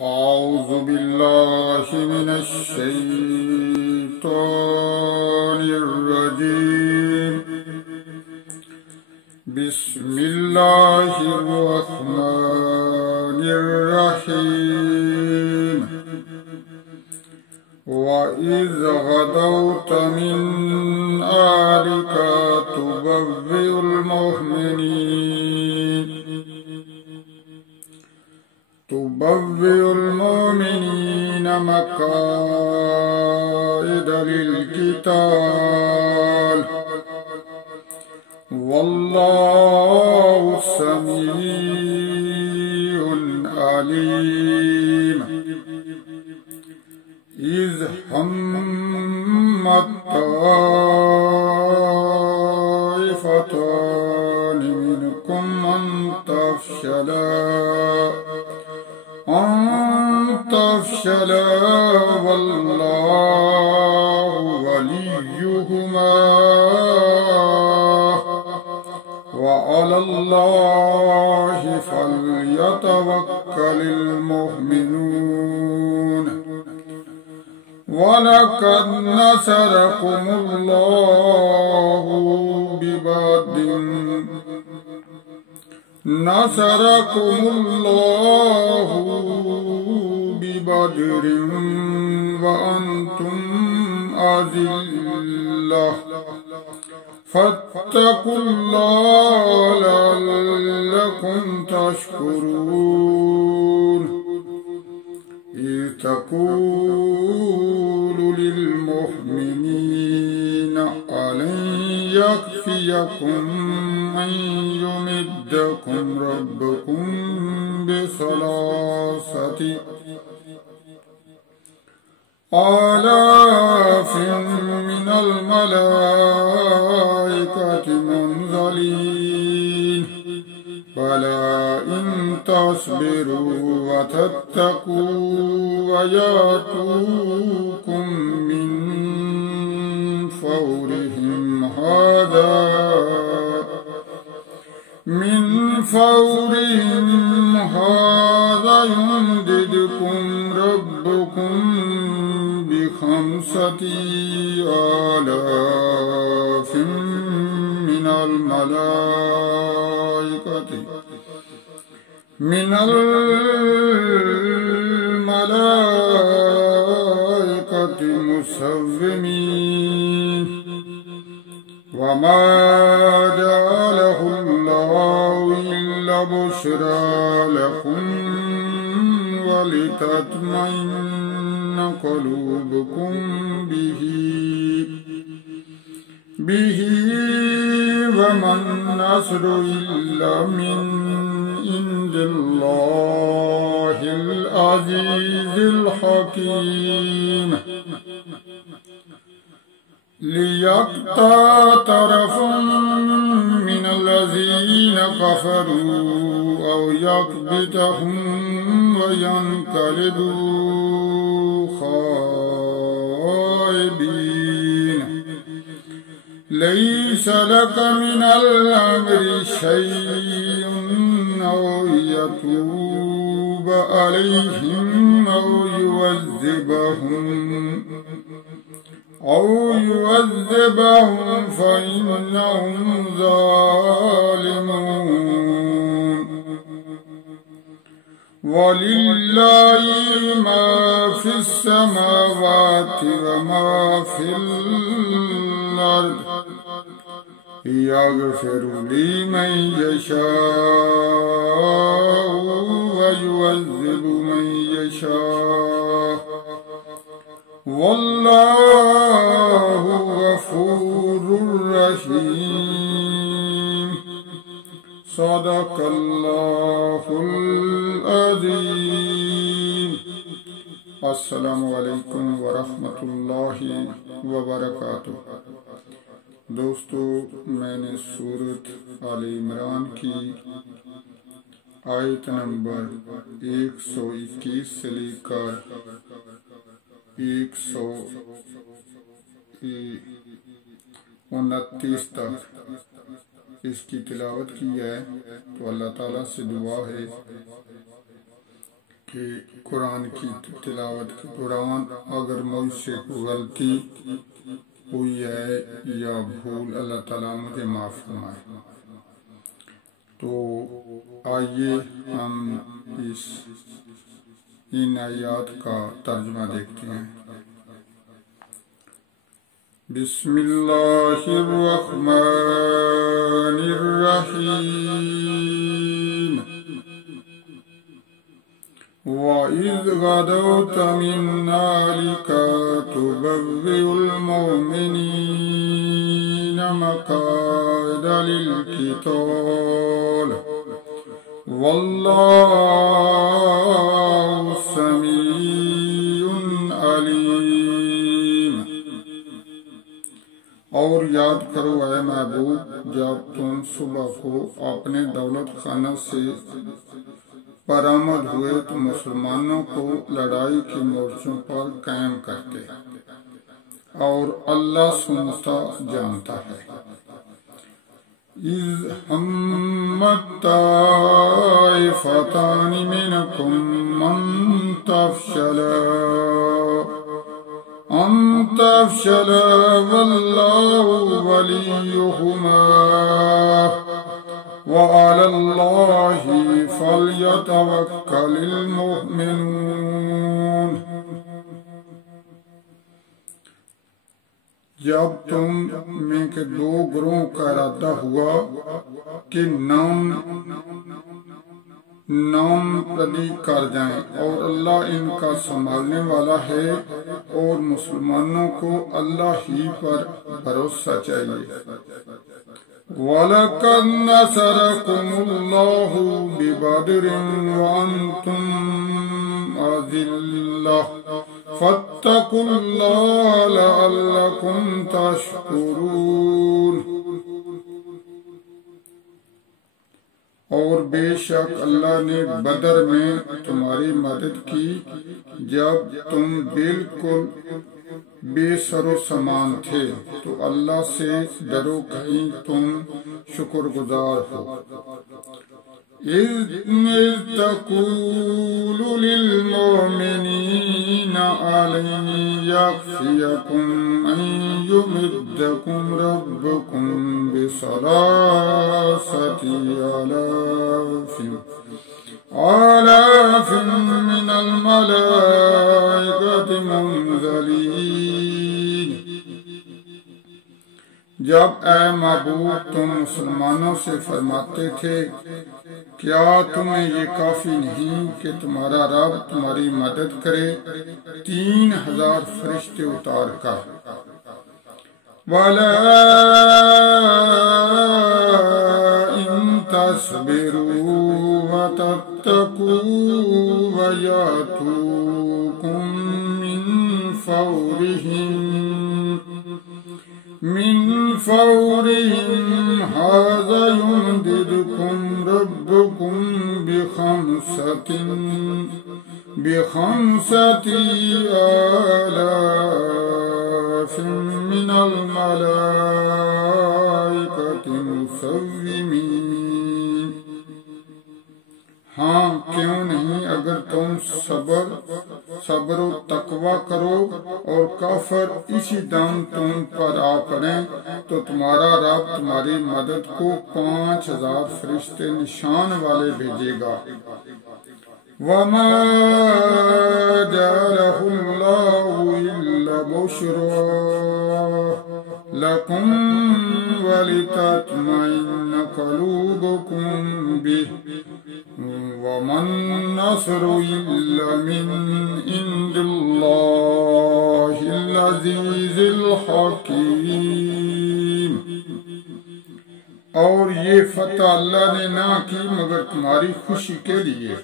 أعوذ بالله من الشيطان الرجيم. بسم الله الرحمن الرحيم. وإذ غدوت من أهلك تبوئ المؤمنين مقاعد للقتال والله سميع عليم. إذ همت طائفتان منكم أن تفشلا والله وليهما وعلى الله فليتوكل المؤمنون. ولقد نصركم الله ببدر وأنتم أذلة فاتقوا الله لعلكم تشكرون. إذ تقول للمؤمنين ألن يكفيكم أن يمدكم ربكم بثلاثة آلاف من الملائكة منزلين بلى إن تصبروا وتتقوا ويأتوكم من فورهم هذا يمددكم ربكم بخمسة آلاف من الملائكة مسومين. وما جعله الله إلا بشرى لكم ولتطمئن قلوبكم به وما النصر إلا من عند الله العزيز الحكيم. ليقطع طرف من الذين كفروا أو يكبتهم وينقلبوا خائبين. ليس لك من الأمر شيء أو يتوب عليهم أو يعذبهم فإنهم ظالمون. ولله ما في السماوات وما في الأرض يغفر لمن يشاء ويعذب من يشاء والله غفور رحيم. صدق الله العظيم. السلام علیکم ورحمۃ اللہ وبرکاتہ. دوستو، میں نے سورۃ آل عمران کی آیت نمبر 121 سے لے کر 129 تک اس کی تلاوت کی ہے. تو اللہ تعالیٰ سے دعا ہے کہ قرآن کی تلاوت کے دوران اگر مجھ سے کوئی غلطی ہوئی ہے یا بھول، اللہ تعالیٰ مجھے معاف فرمائے۔ تو آئیے ہم ان آیات کا ترجمہ دیکھتے ہیں۔ بسم اللہ الرحمن الرحیم۔ وَإِذْ غَدَوْتَ مِنْ أَهْلِكَ تُبَوِّئُ الْمُؤْمِنِينَ مَقَاعِدَ لِلْقِتَالِ وَاللَّهُ سَمِيعٌ عَلِيمٌ۔ اور یاد کرو اے محبوب، جب تم صبح کو اپنے دولت خانہ سے برآمد ہوئے تو مسلمانوں کو لڑائی کے مورچوں پر قائم کرتے، اور اللہ سنتا جانتا ہے۔ اِذْ هَمَّتْ طَائِفَتَانِ مِنْكُمْ أَنْ تَفْشَلَا وَاللَّهُ وَلِيُّهُمَا وَعَلَى اللَّهِ فَلْيَتَوَكَّلِ الْمُؤْمِنُونَ۔ جب تم میں کے دو گروہوں کا ارادہ ہوا کہ نام پردی کر جائیں، اور اللہ ان کا سنبھالنے والا ہے، اور مسلمانوں کو اللہ ہی پر بھروسہ چاہیے۔ وَلَقَدْ نَصَرَكُمُ اللَّهُ بِبَدْرٍ وَأَنْتُمْ أَذِلَّةٌ فَاتَّقُوا اللَّهَ لَعَلَّكُمْ تَشْكُرُونَ۔ اور بے شک اللہ نے بدر میں تمہاری مدد کی جب تم بالکل بے سر و سامان تھے، تو اللہ سے ڈرو کہیں تم شکر گزار ہو۔ اِذْ تَقُولُ لِلْمُؤْمِنِينَ أَلَنْ يَكْفِيَكُمْ أَنْ يُمِدَّكُمْ رَبُّكُمْ بِثَلَاثَةِ آلَافٍ مِّنَ الْمَلَائِكَةِ مُنْزَلِينَ۔ جب اے محبوب تم مسلمانوں سے فرماتے تھے، کیا تمہیں یہ کافی نہیں کہ تمہارا رب تمہاری مدد کرے 3000 فرشتے اتار کر؟ وَلَا إِن تَصْبِرُوا وَتَتَّقُوا وَيَأْتُوكُم مِّن فَوْرِهِمْ هَٰذَا يُمْدِدْكُمْ رَبُّكُمْ بِخَمْسَةِ آلَافٍ مِّنَ الْمَلَائِكَةِ مُسَوِّمِينَ۔ ہاں کیوں نہیں، اگر تم صبر و تقوی کرو اور کافر اسی دم تم پر آ پڑیں، تو تمہارا رب تمہاری مدد کو 5000 فرشتے نشان والے بھیجے گا۔ وَمَا جَعَلَهُ اللَّهُ إِلَّا بُشْرَىٰ لَكُمْ وَلِتَطْمَئِنَّ قُلُوبُكُمْ بِهِ وَمَا النَّصْرُ إِلَّا مِنْ عِندِ اللَّهِ الْعَزِيزِ الْحَكِيمِ۔ اور یہ فتح اللہ نے نہ کی مگر تمہاری خوشی کے لیے،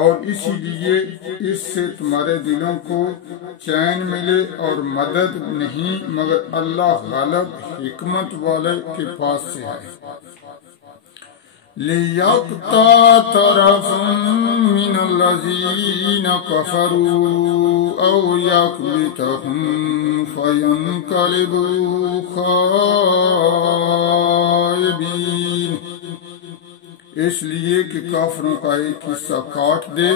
اور اسی لیے اس سے تمہارے دلوں کو چین ملے، اور مدد نہیں مگر اللہ غالب حکمت والے کے پاس سے ہے۔ لِيَقْطَعَ طَرَفًا مِّنَ الَّذِينَ كَفَرُوا أَوْ يَكْبِتَهُمْ فَيَنقَلِبُوا خَائِبِينَ۔ اس لیے کہ کافروں کا ایک حصہ کاٹ دے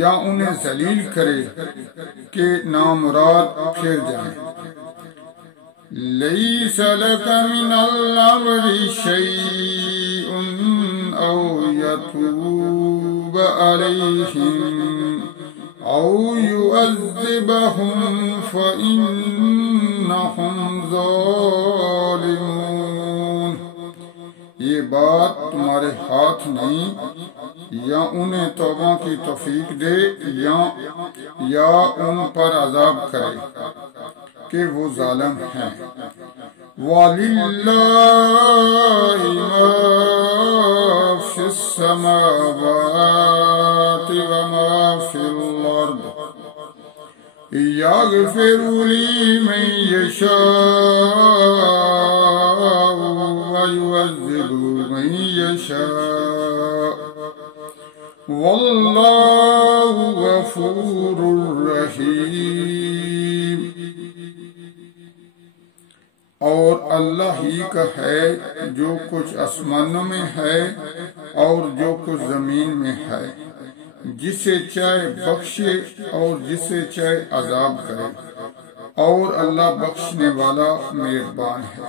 یا انہیں ذلیل کرے کہ نامراد پھر جائیں۔ لیس لک من الامر شیء او یتوب علیہم او یعذبہم فإنہم ظالمون۔ یہ بات تمہارے ہاتھ نہیں، یا انہیں توبہ کی توفیق دے یا ان پر عذاب کرے کہ وہ ظالم ہیں۔ وَلِلَّهِ مَا فِي السَّمَاوَاتِ وَمَا فِي الْأَرْضِ يَغْفِرُ لِمَن يَشَاءُ وَيُعَذِّبُ مَن يَشَاءُ وَاللَّهُ غَفُورٌ رَحِيمٌ۔ اور اللہ ہی کا ہے جو کچھ آسمانوں میں ہے اور جو کچھ زمین میں ہے، جسے چاہے بخشے اور جسے چاہے عذاب کرے، اور اللہ بخشنے والا مہربان ہے۔